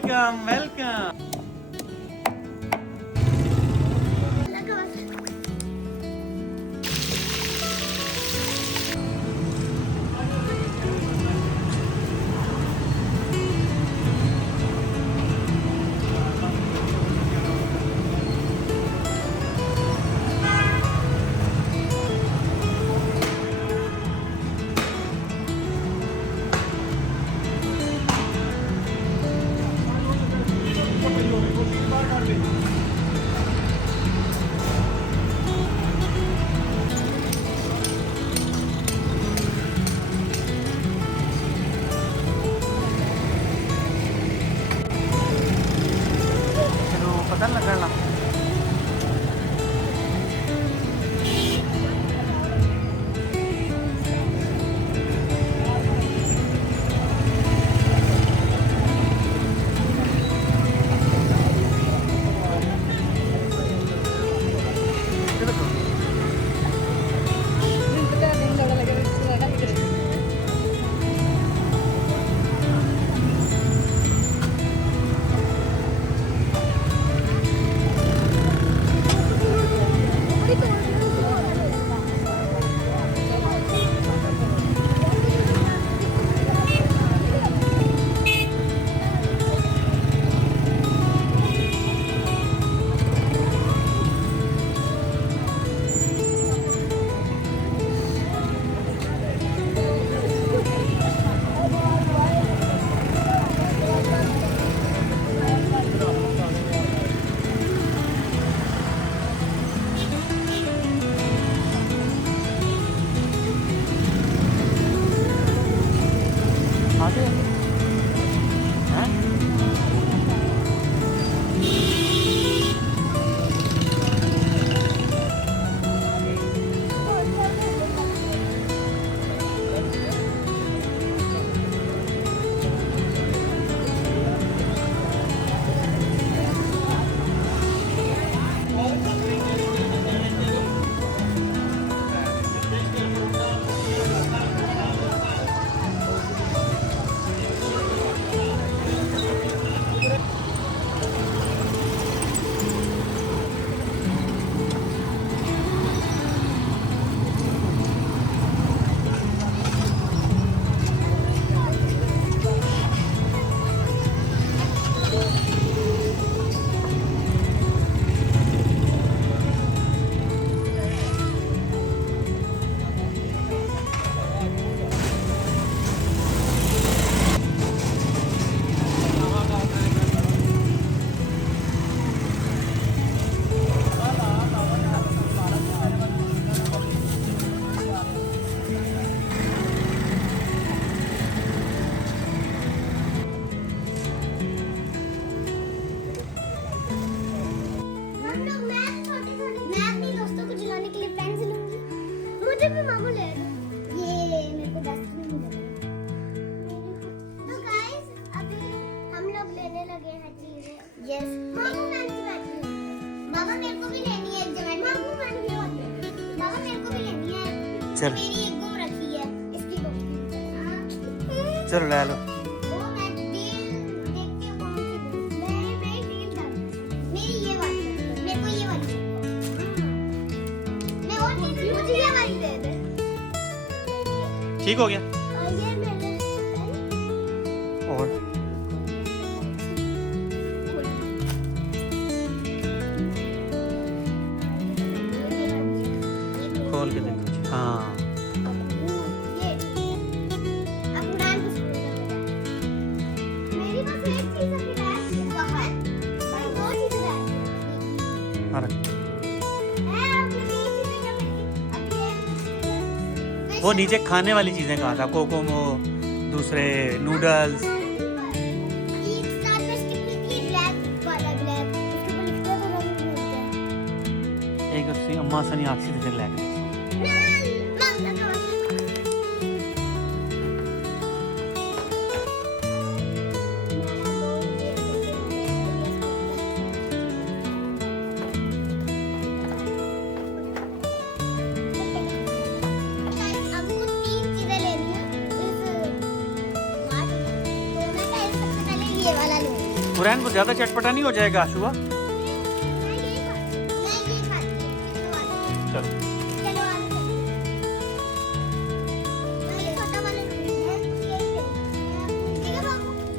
Welcome welcome. पता लगना चल चलो ले लो। ठीक हो गया और खोल के देखो। हाँ वो नीचे खाने वाली चीजें कहा था, कोकोमो, दूसरे नूडल्स। एक अम्मा सनी आखसी थे लैके हुरैन को ज़्यादा चटपटा नहीं हो जाएगा शुआ? चलो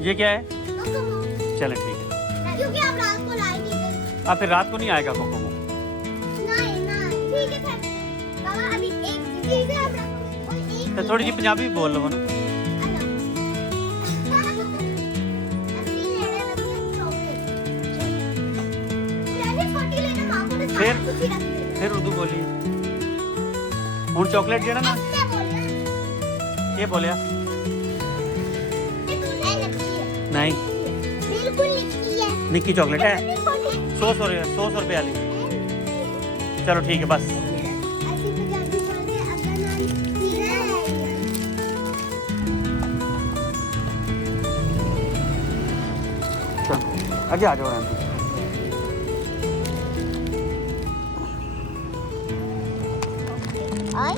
ये क्या है? चले ठीक है। क्योंकि आप रात को लाए नहीं थे। अब फिर रात को नहीं आएगा कोकोमो। नहीं नहीं ठीक है फिर बाबा अभी एक चीज है आप रखो और एक तो थोड़ी सी पंजाबी भी बोल लो ना। असली लेने लगी है चॉकलेट पहले छोटी लेना मां को तो फिर? सारा कुछ ही रख दे फिर उर्दू बोलिए। हूँ चॉकलेट जेड़ा ना ऐसे बोलना ये बोलिया ये तू नहीं लिखी है नहीं बिल्कुल लिखी है निक्की चॉकलेट है छोटी 100 रुपये वाली। चलो ठीक है बस। ऐसी पंजाबी बोलते अपना नाम सीधा है चलो आगे आ जाओ आंटी। I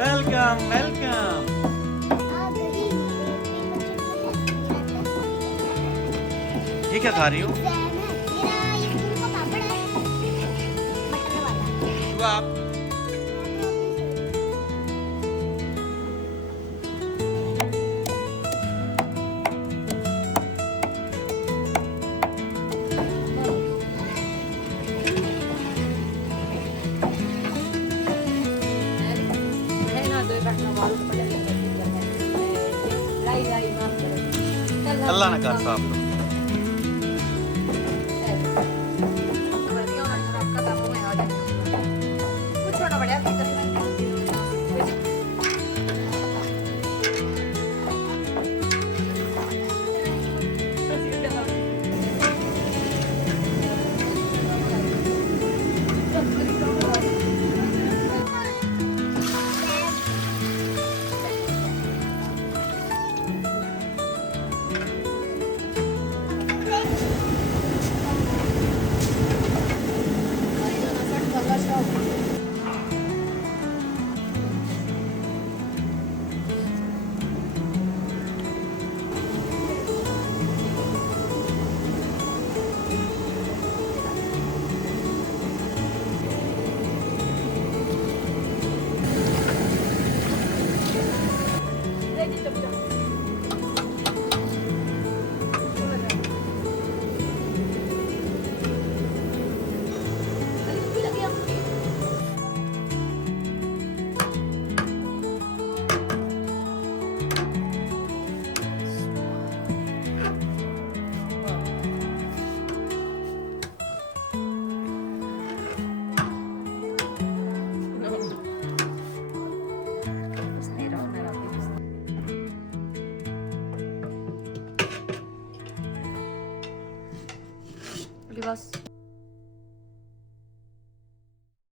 welcome welcome. ये क्या खा रही हो? शुआ आप अल्लाह ना कर साहब।ます。